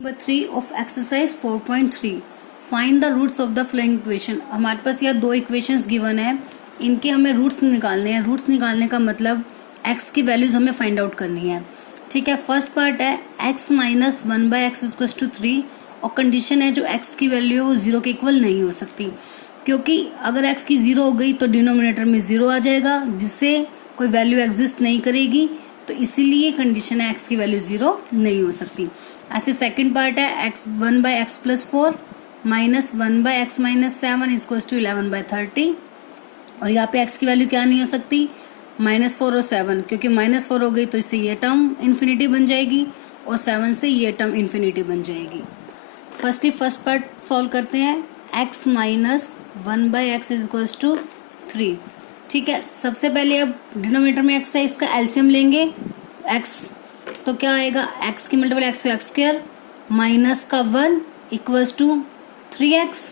Number 3 of exercise 4.3 find the roots of the following equation. हमारे पास यह दो इक्वेशंस गिवन है, इनके हमें रूट्स निकालने हैं। रूट्स निकालने का मतलब x की वैल्यूज हमें फाइंड आउट करनी है। ठीक है, फर्स्ट पार्ट है x minus 1/x equal to 3 और कंडीशन है जो x की वैल्यू है वो 0 के इक्वल नहीं हो सकती, क्योंकि अगर x की 0 हो गई तो डिनोमिनेटर में 0 आ जाएगा जिससे कोई वैल्यू एग्जिस्ट नहीं करेगी, तो इसीलिए कंडीशन है x की वैल्यू 0 नहीं हो सकती। ऐसे सेकंड पार्ट है x 1/x plus 4 minus 1/x minus 7 equal to 11/30 और यहाँ पे x की वैल्यू क्या नहीं हो सकती, -4 और 7, क्योंकि -4 हो गई तो इससे ये टर्म इन्फिनिटी बन जाएगी और 7 से ये टर्म इन्फिनिटी बन जाएगी। फर्स्ट पार्ट सॉल्व करते हैं। x minus 1/x equal to 3। ठीक है, सबसे पहले अब डिनोमिनेटर में x है, इसका एलसीएम लेंगे x, तो क्या आएगा x की मल्टीपल x तो x² माइनस का 1 इक्वल्स टू 3x।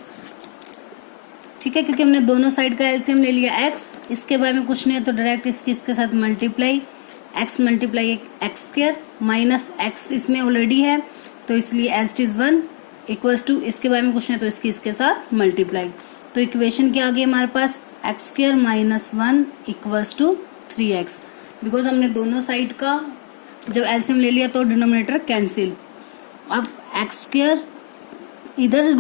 ठीक है, क्योंकि हमने दोनों साइड का एलसीएम ले लिया x, इसके बारे में कुछ नहीं है तो डायरेक्ट इसके साथ multiply x multiply x² minus x इसमें ऑलरेडी है तो इसलिए as it is 1 equals to, इसके बारे में कुछ नहीं तो इसके साथ मल्टीप्लाई, तो इक्वेशन क्या आ गई हमारे पास x² minus 1 equals to 3x। Because हमने दोनों साइड का जब एलसीएम ले लिया तो डिनोमिनेटर कैंसिल। अब x² इधर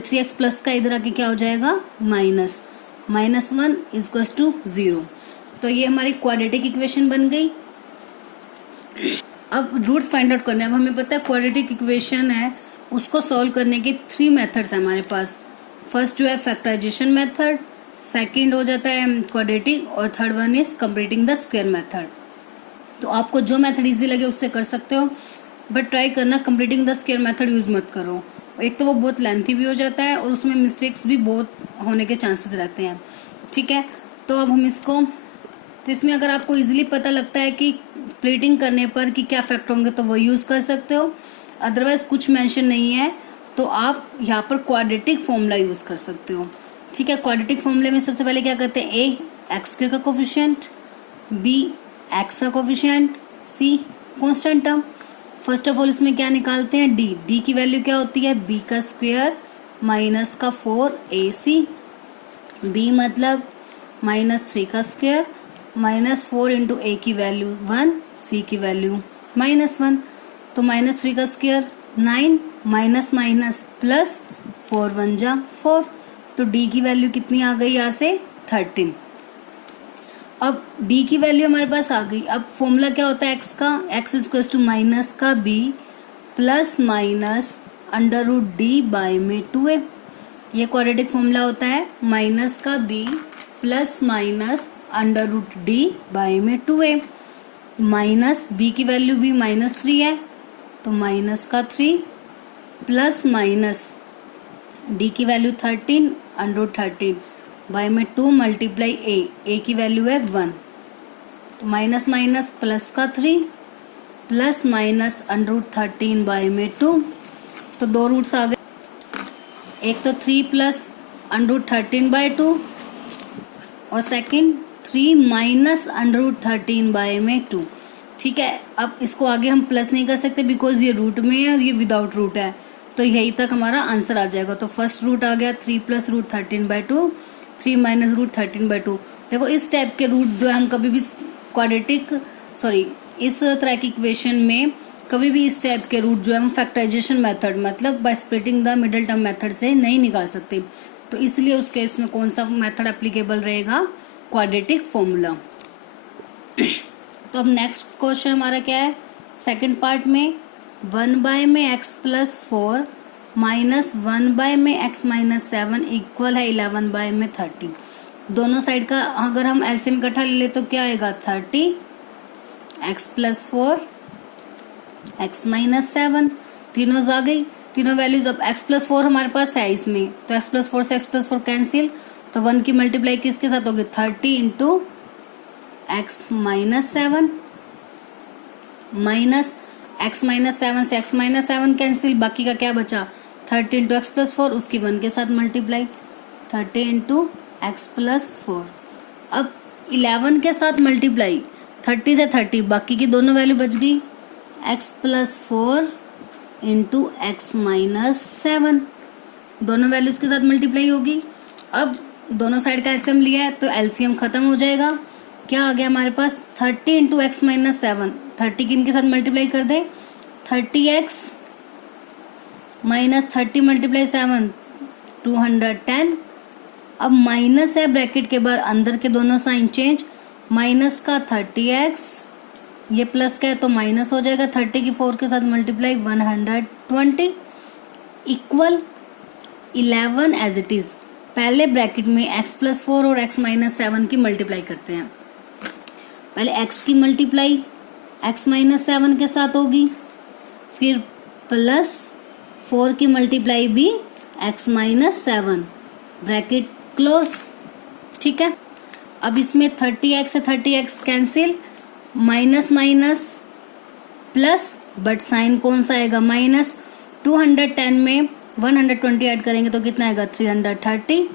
3x प्लस का इधर आके क्या हो जाएगा -1 इक्वल्स टू 0, तो ये हमारी क्वाड्रेटिक इक्वेशन बन गई। अब रूट्स फाइंड आउट करने, अब हमें पता है क्वाड्रेटिक इक्वेशन है उसको सॉल्व करने के 3 मेथड्स है हमारे पास। फर्स्ट जो है फैक्टराइजेशन मेथड, सेकंड हो जाता है क्वाड्रेटिक और third one is completing the square method. तो आपको जो मेथड इजी लगे उससे कर सकते हो, बट ट्राई करना completing the square method use मत करो, एक तो वो बहुत लेंथी भी हो जाता है और उसमें मिस्टेक्स भी बहुत होने के चांसेस रहते हैं। ठीक है, तो अब हम इसको, तो इसमें अगर आपको इजीली पता लगता है कि स्प्लिटिंग करने पर कि क्या फैक्टर होंगे तो वो यूज कर सकते हो, अदरवाइज कुछ मेंशन नहीं है तो आप यहाँ पर क्वाड्रेटिक फॉर्मूला यूज कर सकते हो। ठीक है, क्वाड्रेटिक फॉर्मूले में सबसे पहले क्या करते हैं, a x² का कोफिशिएंट, b x का coefficient, c constant term. First of all इसमें क्या निकालते हैं, d की वैल्यू क्या होती है b का स्क्वायर माइनस का 4ac, b मतलब -3 का स्क्वायर -4 इंटू a की वैल्यू 1, c की वैल्यू -1, तो -3 का स्क्वायर 9 माइनस माइनस प्लस 4 1 जा 4, तो d की वैल्यू कितनी आ गई यहाँ से 13। अब d की वैल्यू हमारे पास आ गई। अब फॉर्मूला क्या होता है x का, x इक्वल टू माइनस का b plus minus √d by में 2a, ये क्वाड्रेटिक फॉर्मूला होता है, माइनस का b plus minus √d by में 2a, माइनस b की वैल्यू भी -3 है तो माइनस का 3 प्लस माइनस d की वैल्यू 13 √13 बाय में 2 मल्टीप्लाई a की वैल्यू है 1, तो माइनस माइनस प्लस का 3 प्लस माइनस √13 बाय में 2, तो दो रूट्स आ गए, एक तो 3 प्लस √13 बाय 2 और सेकंड 3 माइनस √13 बाय में 2। ठीक है, अब इसको आगे हम प्लस नहीं कर सकते बिकॉज ये रूट में है और ये विदाउट रूट है, तो यही तक हमारा आंसर आ जाएगा। तो फर्स्ट रूट आ गया 3 प्लस √13 बाय 2, 3 माइनस √13 बाय 2। देखो इस टाइप के रूट जो है हम कभी भी इस तरह की इक्वेशन में कभी भी इस टाइप के रूट जो है हम फैक्टराइजेशन मेथड मतलब by splitting the middle term method से नहीं निकाल सकते, तो इसलिए उस केस में कौन सा मेथड एप्लीकेबल रहेगा, क्वाड्रेटिक फॉर्मूला। तो अब नेक्स्ट क्वेश्चन हमारा क्या है, सेकंड पार्ट में 1 में x प्लस 4 माइनस 1 में x माइनस 7 इक्वल है 11 में 30। दोनों साइड का अगर हम एलसीएम इकट्ठा ले ले तो क्या आएगा 30, x प्लस 4 x माइनस 7, तीनों आ गई, तीनों वैल्यूज। अब x प्लस 4 हमारे पास है इसमें, तो x प्लस 4 से x प्लस 4 कैंसिल, तो 1 की मल्टीप्लाई किसके साथ होगी 30 into x minus 7 minus x minus 7 से x माइनस 7 कैंसिल, बाकी का क्या बचा 30 इंटू एक्स प्लस 4, उसकी 1 के साथ मल्टीप्लाई 30 इंटू एक्स प्लस 4। अब 11 के साथ मल्टीप्लाई 30 से 30, बाकी की दोनों वैल्यू बच गई x plus 4 into x minus 7, दोनों वैल्यूज के साथ मल्टीप्लाई होगी। अब दोनों साइड का एलसीएम लिया है तो एलसीएम खत्म हो जाएगा। क्या आ गया हमारे पास 30 इंटू एक्स माइनस 7, 30 किन के साथ मल्टीप्लाई कर दें, 30x माइनस 30 मल्टीप्लाई 7 210। अब माइनस है ब्रैकेट के बाहर, अंदर के दोनों साइन चेंज, माइनस का 30x, ये प्लस का है तो माइनस हो जाएगा, 30 की 4 के साथ multiply 120 equal 11 as it is. पहले ब्रैकेट में x प्लस 4 और x माइनस 7 की मल्टीप्लाई करते हैं। पहले x की मल्टीप्लाई x माइनस 7 के साथ होगी, फिर प्लस 4 की मल्टीप्लाई भी x माइनस 7, ब्रैकेट क्लोज। ठीक है, अब इसमें 30x से 30x cancel, minus minus plus, but sign कौन सा आएगा माइनस। 210 में 120 ऐड करेंगे तो कितना आएगा 330।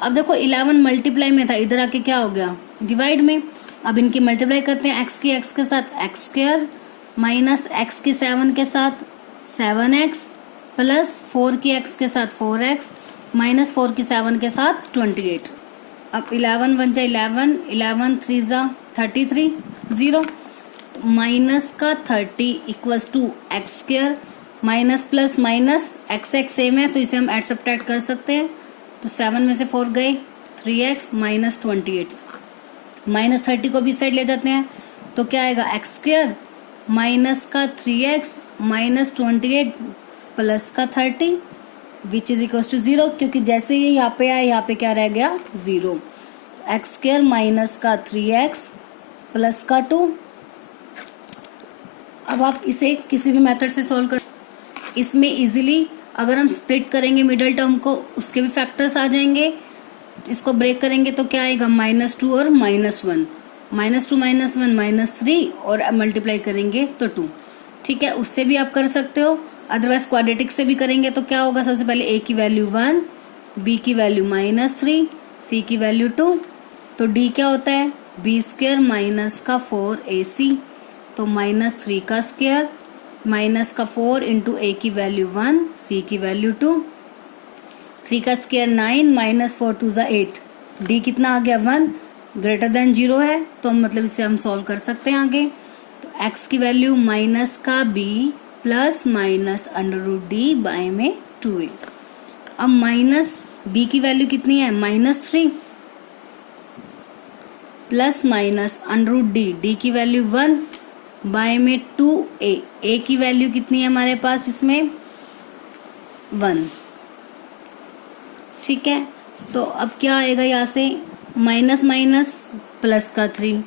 अब देखो 11 मल्टीप्लाई में था, इधर आके क्या हो गया डिवाइड में। अब इनकी मल्टीप्लाई करते हैं, x की x के साथ x स्क्वायर माइनस x की 7 के साथ 7x प्लस 4 की x के साथ 4x माइनस 4 की 7 के साथ 28। अब 11 1 जा 11, 11 3 जा 33, 0 माइनस का 30 equals to x square minus plus minus x x same है तो इसे हम ऐड सब्ट्रैक्ट कर सकते हैं। तो 7 में से 4 गए, 3x माइनस 28, माइनस 30 को भी साइड ले जाते हैं तो क्या आएगा एक्स स्क्वायर माइनस का 3x माइनस 28 प्लस का 30 विच इज इक्वल्स टू 0, क्योंकि जैसे ये यहाँ पे आया यहाँ पे क्या रह गया 0। एक्स स्क्वायर माइनस का 3x प्लस का 2। अब आप इसे किसी भी मेथड से सॉल्व कर, इसमें इजीली अगर हम स्प्लिट करेंगे मिडिल टर्म को उसके भी फैक्टर्स आ जाएंगे। इसको ब्रेक करेंगे तो क्या आएगा -2 और -1, -2 -1 -3 और मल्टीप्लाई करेंगे तो 2। ठीक है, उससे भी आप कर सकते हो, अदरवाइज क्वाड्रेटिक से भी करेंगे तो क्या होगा, सबसे पहले a की वैल्यू 1, b की वैल्यू -3, c की वैल्यू 2, तो d क्या होता है b स्क्वायर माइनस का 4ac, तो -3 का स्क्वायर माइनस का 4 इंटू a की वैल्यू 1, c की वैल्यू 2, 3 का स्क्वायर 9 माइनस 4 2 जा 8, d कितना आ गया 1, ग्रेटर देन 0 है तो मतलब इसे हम सॉल्व कर सकते हैं आगे। तो x की वैल्यू माइनस का b plus minus √d by में 2a। अब माइनस b की वैल्यू कितनी है -3 प्लस माइनस √d, d की वैल्यू 1 बाय में 2a, a की वैल्यू कितनी है हमारे पास इसमें 1। ठीक है, तो अब क्या आएगा यहाँ से माइनस माइनस प्लस का 3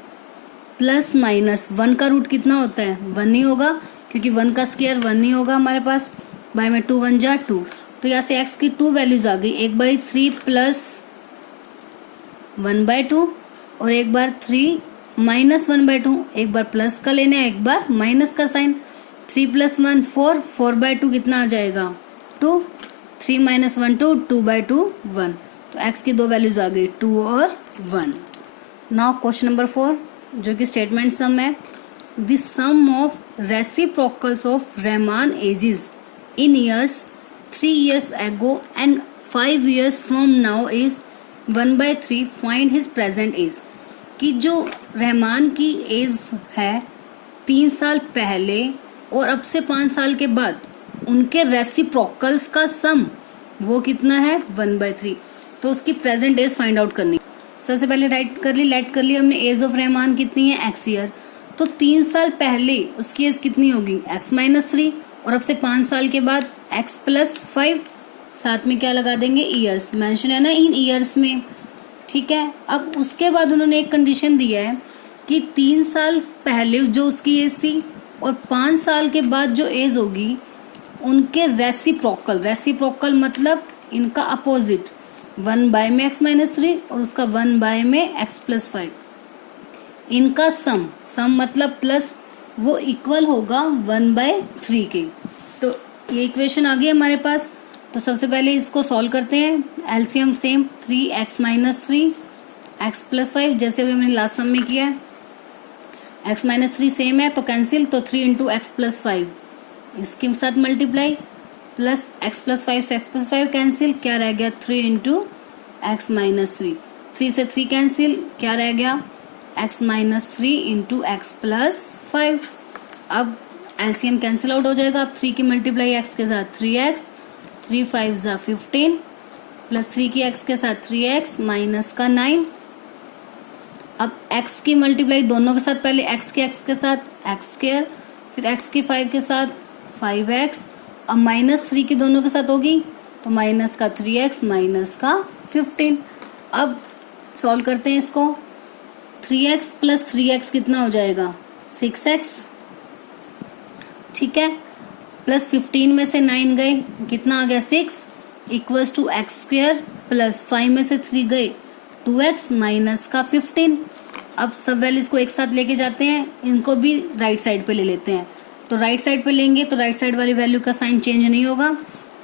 प्लस माइनस 1 का रूट कितना होता है 1 ही होगा, क्योंकि 1 का स्क्वायर 1 ही होगा हमारे पास, बाय में 2 1 जा 2। तो यहाँ से x की 2 वैल्यूज आ गई, एक बार 3 प्लस 1/2 और एक बार 3 माइनस 1/2, एक बार प्लस का लेना है एक बार माइनस का साइन, 3 प्लस 1 4, 4/2 कितना आ जाएगा 2, 3 माइनस 1 2, 2/2 1। तो x की 2 वैल्यूज आ गई 2 और 1। नाउ क्वेश्चन नंबर 4 जो कि स्टेटमेंट सम है, the sum of reciprocals of Rahman ages in years 3 years ago and 5 years from now is 1/3, find his present age. कि जो रहमान की एज है 3 साल पहले और अब से 5 साल के बाद उनके रेसिप्रोकल्स का सम वो कितना है 1/3। तो उसकी प्रेजेंट एज फाइंड आउट करनी। सबसे पहले लेट कर ली हमने, एज ऑफ रहमान कितनी है x ईयर, तो 3 साल पहले उसकी एज कितनी होगी x -3 और अब से 5 साल के बाद x +5, साथ में क्या लगा देंगे ईयर्स, मेंशन है ना इन ईयर्स में। ठीक है, अब उसके बाद उन्होंने एक कंडीशन दिया है कि 3 साल पहले जो उसकी एज थी और 5 साल के बाद जो एज होगी उनके रेसिप्रोकल मतलब इनका अपोजिट, 1 बाय में x -3 और उसका 1 बाय में x +5, इनका सम मतलब प्लस वो इक्वल होगा 1/3 के। तो ये इक्वेशन आ गई हमारे पास। तो सबसे पहले इसको सॉल्व करते हैं, एलसीएम सेम 3x -3 x +5 जैसे भी हमने लास्ट सम में किया है, x -3 सेम है तो कैंसिल, तो 3 इंटू x +5 इसके साथ मल्टीप्लाई प्लस एक्स प्लस 5 से एक्स प्लस 5 कैंसिल, क्या रह गया 3 इंटू एक्स माइनस 3, 3 से 3 कैंसिल, क्या रह गया x minus 3 into x plus 5। अब एलसीएम कैंसिल आउट हो जाएगा। अब 3 की मल्टीप्लाई एक्स के साथ 3x, 3 5 ज़ा 15 प्लस 3 की एक्स के साथ 3x माइनस का 9। अब x की मल्टीप्लाई दोनों के साथ, पहले x के साथ एक्स स्क्वायर, फिर x की 5 के साथ 5x, अब माइनस 3 की दोनों के साथ होगी तो माइनस का 3x माइनस का 15। अब सॉल्व करते हैं इसको। 3x प्लस 3x कितना हो जाएगा 6x, ठीक है, प्लस 15 में से 9 गए, कितना आ गया 6 equals to x square plus 5 में से 3 गए 2x माइनस का 15। अब सब वैल्यूज को एक साथ लेके जाते हैं, इनको भी राइट साइड पे ले लेते हैं। तो राइट साइड पे लेंगे तो राइट साइड वाली वैल्यू का साइन चेंज नहीं होगा,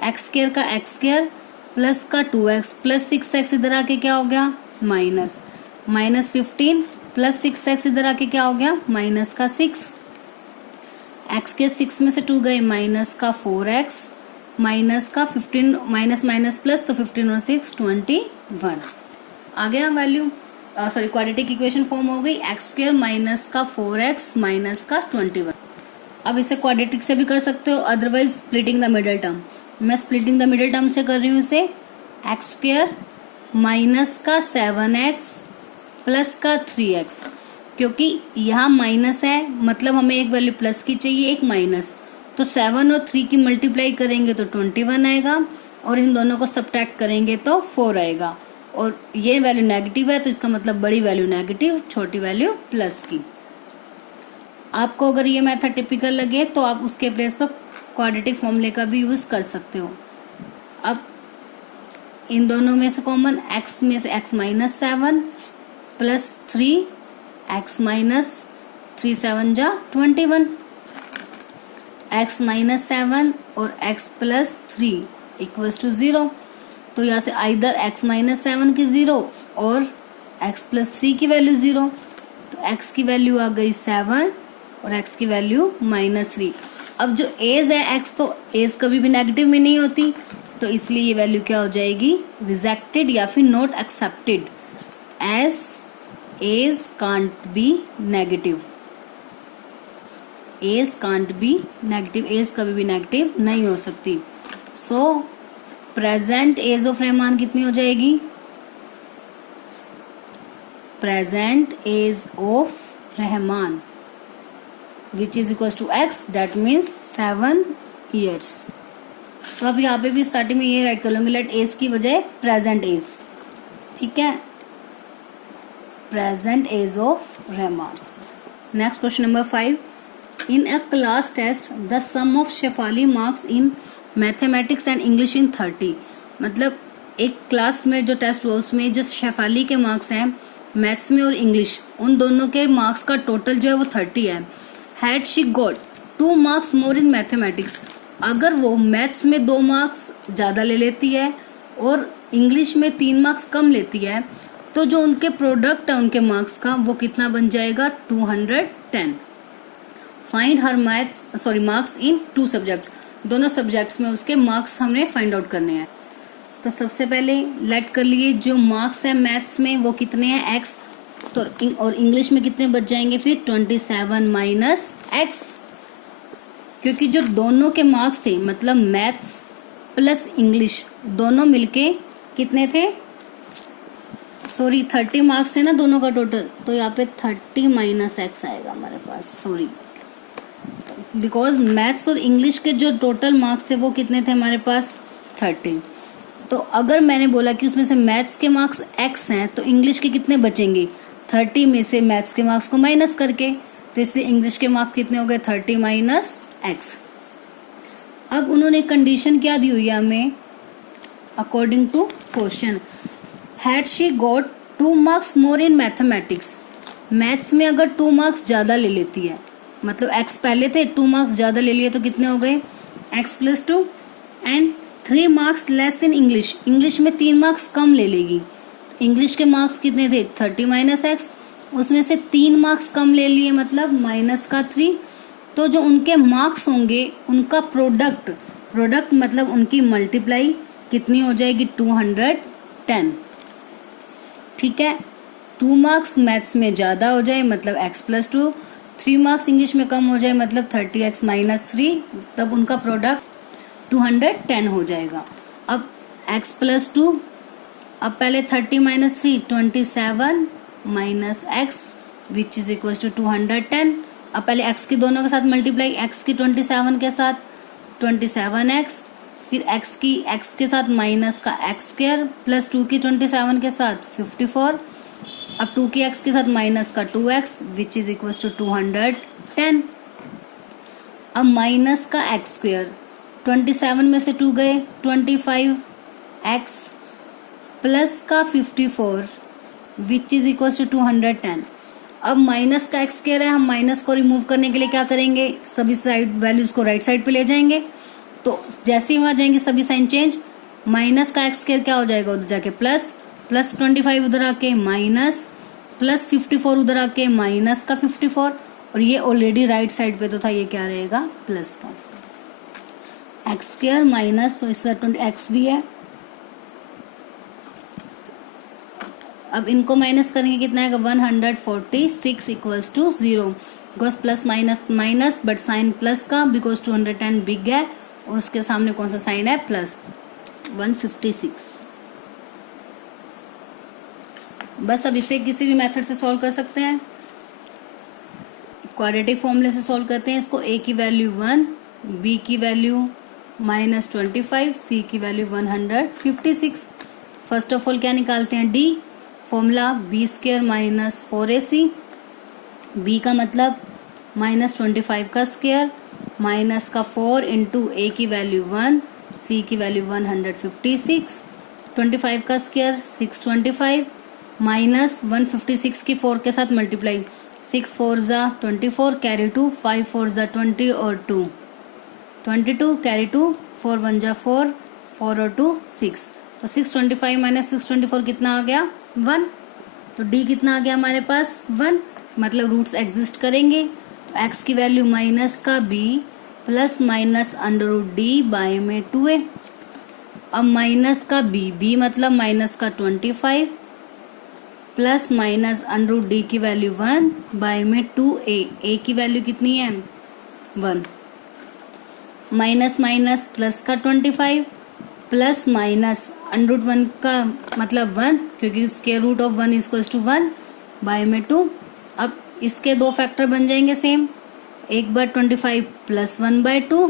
एक्स स्क्वायर का एक्स स्क्वायर प्लस का 2x प्लस 6x इधर आके क्या हो गया माइनस, माइनस 15 प्लस 6x इधर आके क्या हो गया माइनस का 6, x के 6 में से 2 गए माइनस का 4x माइनस का 15, माइनस माइनस प्लस तो 15 और 6 21 आ गया value, sorry quadratic equation form हो गई, एक्स स्क्वायर माइनस का 4x माइनस का 21। अब इसे क्वाड्रेटिक से भी कर सकते हो, otherwise splitting the middle term. मैं स्प्लिटिंग द मिडिल टर्म से कर रही हूँ इसे, एक्स स्क्वायर माइनस का 7x प्लस का 3x, क्योंकि यहाँ माइनस है मतलब हमें एक वैल्यू प्लस की चाहिए एक माइनस, तो 7 और 3 की मल्टीप्लाई करेंगे तो 21 आएगा और इन दोनों को सब्ट्रैक्ट करेंगे तो 4 आएगा, और ये वैल्यू नेगेटिव है तो इसका मतलब बड़ी वैल्यू नेगेटिव, छोटी वैल्यू प्लस की। आपको अगर ये मेथड टिपिकल लगे तो आप उसके प्लेस पर क्वाड्रेटिक फॉर्मूले का भी यूज कर सकते हो। अब इन दोनों में से कॉमन x में से x minus 7 plus 3 x minus 3 7 जा 21, x माइनस 7 और x प्लस 3 इक्वल्स टू 0। तो यहाँ से आइदर x माइनस 7 की 0 और x प्लस 3 की वैल्यू 0, तो x की वैल्यू आ गई 7 और x की वैल्यू माइनस 3। अब जो एज है x, तो एज कभी भी नेगेटिव में नहीं होती, तो इसलिए ये वैल्यू क्या हो जाएगी रिजेक्टेड या फिर not accepted, as age can't be negative, age can't be negative, age कभी भी नेगेटिव नहीं हो सकती। So present age of Rahman कितनी हो जाएगी, present age of Rahman which is equal to x, that means 7 years। तो अब यहाँ पे भी स्टार्टिंग में ये राइट कर लूंगी, लेट एज की बजाय प्रेजेंट एज, ठीक है, present age of Rahman. Next question number 5, in a class test the sum of Shefali marks in mathematics and English in 30। मतलब एक क्लास में जो टेस्ट हुआ उसमें जो शेफाली के मार्क्स हैं मैथ्स में और इंग्लिश, उन दोनों के मार्क्स का टोटल जो है वो 30 है। Had she got 2 marks more in mathematics, अगर वो मैथ्स में 2 मार्क्स ज़्यादा ले लेती है और इंग्लिश में 3 मार्क्स कम लेती है, तो जो उनके प्रोडक्ट है उनके मार्क्स का वो कितना बन जाएगा 210। Find her marks in 2 subject, दोनों सब्जेक्ट्स में उसके मार्क्स हमने फाइंड आउट करने हैं। तो सबसे पहले लेट कर लिए जो मार्क्स है मैथ्स में वो कितने हैं x, तो और इंग्लिश में कितने बच जाएंगे फिर 27 माइनस x, क्योंकि जो दोनों के मार्क्स थे मतलब मैथ्स प्लस इंग्लिश दोनों मिलके कितने थे, सॉरी 30 मार्क्स थे ना दोनों का टोटल, तो यहाँ पे 30 माइनस x आएगा हमारे पास, सॉरी, बिकॉज मैथ्स और इंग्लिश के जो टोटल मार्क्स थे वो कितने थे हमारे पास 30। तो अगर मैंने बोला कि उसमें से मैथ्स के मार्क्स x हैं तो इंग्लिश के कितने बचेंगे 30 में से मैथ्स के मार्क्स को माइनस करके, तो इसलिए इंग्लिश के मार्क्स कितने हो गए 30 माइनस x। अब उन्होंने कंडीशन क्या दी हुई है हमें, according to question, had she got 2 marks more in mathematics, maths में अगर 2 मार्क्स ज़्यादा ले लेती है, मतलब x पहले थे 2 मार्क्स ज़्यादा ले लिए तो कितने हो गए x plus 2, and 3 marks less in English, English में 3 मार्क्स कम ले लेगी, इंग्लिश के मार्क्स कितने थे 30 माइनस x, उसमें से 3 मार्क्स कम ले लिए मतलब माइनस का 3, तो जो उनके मार्क्स होंगे उनका प्रोडक्ट मतलब उनकी मल्टीप्लाई कितनी हो जाएगी 210। ठीक है, 2 मार्क्स मैथ्स में ज़्यादा हो जाए मतलब x+2, 3 मार्क्स इंग्लिश में कम हो जाए मतलब 30x-3, तब उनका प्रोडक्ट 210 हो जाएगा। अब x+2, अब पहले 30 - 3 27 minus x which is equal to 210। अब पहले x की दोनों के साथ मल्टीप्लाई, x की 27 के साथ 27x, फिर x के साथ माइनस का x² प्लस 2 की 27 के साथ 54, अब 2 की x के साथ माइनस का 2x which is equal to 210। अब माइनस का x² 27 में से 2 गए 25x प्लस का 54 विच इज इक्वल टू 210। अब माइनस का x कह रहा है, हम माइनस को रिमूव करने के लिए क्या करेंगे, सभी साइड वैल्यूज को राइट साइड पे ले जाएंगे। तो जैसे ही वहां जाएंगे सभी साइन चेंज, माइनस का x स्क्वायर क्या हो जाएगा उधर जाके प्लस 25 उधर आके माइनस प्लस 54 उधर आके माइनस का 54, और ये ऑलरेडी राइट साइड पे तो था, ये क्या रहेगा प्लस का x² माइनस, तो इसका 20x भी है। अब इनको माइनस करेंगे कितना आएगा 146 equals to 0, because plus minus minus but sign plus का, बिकॉज 210 बिग है और उसके सामने कौन सा साइन है प्लस 156। बस अब इसे किसी भी मेथड से सॉल्व कर सकते हैं, क्वाड्रेटिक फॉर्मूले से सॉल्व करते हैं इसको। a की वैल्यू 1, b की वैल्यू -25, c की वैल्यू 156। फर्स्ट ऑफ ऑल क्या निकालते हैं d, formula b² - 4ac, b का मतलब -25 का स्क्वायर माइनस का 4 इंटू a की वैल्यू 1, c की वैल्यू 156, 25 का स्क्वायर 625 माइनस 156 की 4 के साथ मल्टीप्लाई, 6 4 ज़ा 24 कैरी 2, 5 4 ज़ा 20 और 2 22 कैरी 2, 4 1 ज़ा 4, 4 और 2 6, तो 625 माइनस 624 कितना आ गया 1। तो d कितना आ गया हमारे पास 1, मतलब रूट्स एग्जिस्ट करेंगे। तो x की वैल्यू माइनस का b plus minus √d by में 2a। अब माइनस का b मतलब माइनस का 25 प्लस माइनस √d की वैल्यू 1 बाय में 2a, a की वैल्यू कितनी है 1, माइनस माइनस प्लस का 25 प्लस माइनस √1 का मतलब 1, क्योंकि square root of 1 equals to 1 by में 2। अब इसके दो फैक्टर बन जाएंगे सेम, 1/25 प्लस 1/2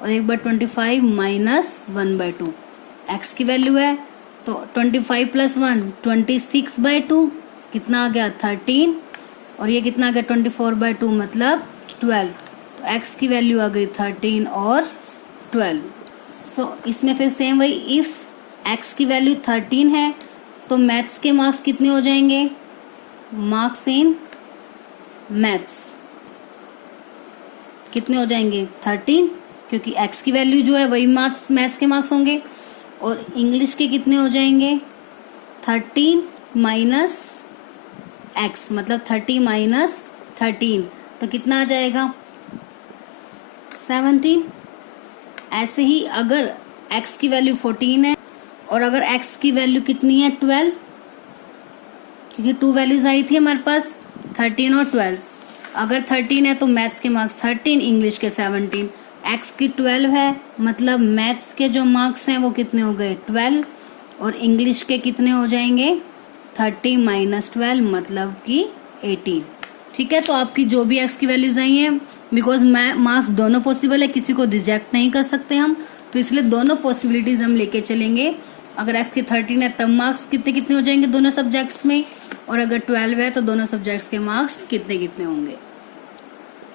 और 1/25 माइनस 1/2। x की वैल्यू है तो 25 प्लस 1 26/2, कितना आ गया 13, और ये कितना आ गया 24/2 मतलब 12। तो x की वैल्यू आ गई 13 और 12। तो इसमें फिर सेम वही, इफ x की वैल्यू 13 है तो मैथ्स के मार्क्स कितने हो जाएंगे, मार्क्स इन मैथ्स कितने हो जाएंगे 13, क्योंकि x की वैल्यू जो है वही मैथ्स के मार्क्स होंगे। और इंग्लिश के कितने हो जाएंगे 13 माइनस x मतलब 30 माइनस 13, तो कितना आ जाएगा 17। ऐसे ही अगर x की वैल्यू 14 है और अगर x की वैल्यू कितनी है 12, क्योंकि 2 वैल्यूज आई थी हमारे पास 13 और 12, अगर 13 है तो मैथ्स के मार्क्स 13, इंग्लिश के 17, x की 12 है मतलब मैथ्स के जो मार्क्स हैं वो कितने हो गए 12, और इंग्लिश के कितने हो जाएंगे 30 माइनस 12 मतलब कि 18। ठीक है, तो आपकी जो भी x की वैल्यूज आई हैं, बिकॉज मार्क्स दोनों पॉसिबल है, किसी को रिजेक्ट नहीं कर सकते हम, तो इसलिए दोनों पॉसिबिलिटीज हम लेके चलेंगे। अगर x की 13 है तब मार्क्स कितने कितने हो जाएंगे दोनों सब्जेक्ट्स में, और अगर 12 है तो दोनों सब्जेक्ट्स के मार्क्स कितने कितने होंगे।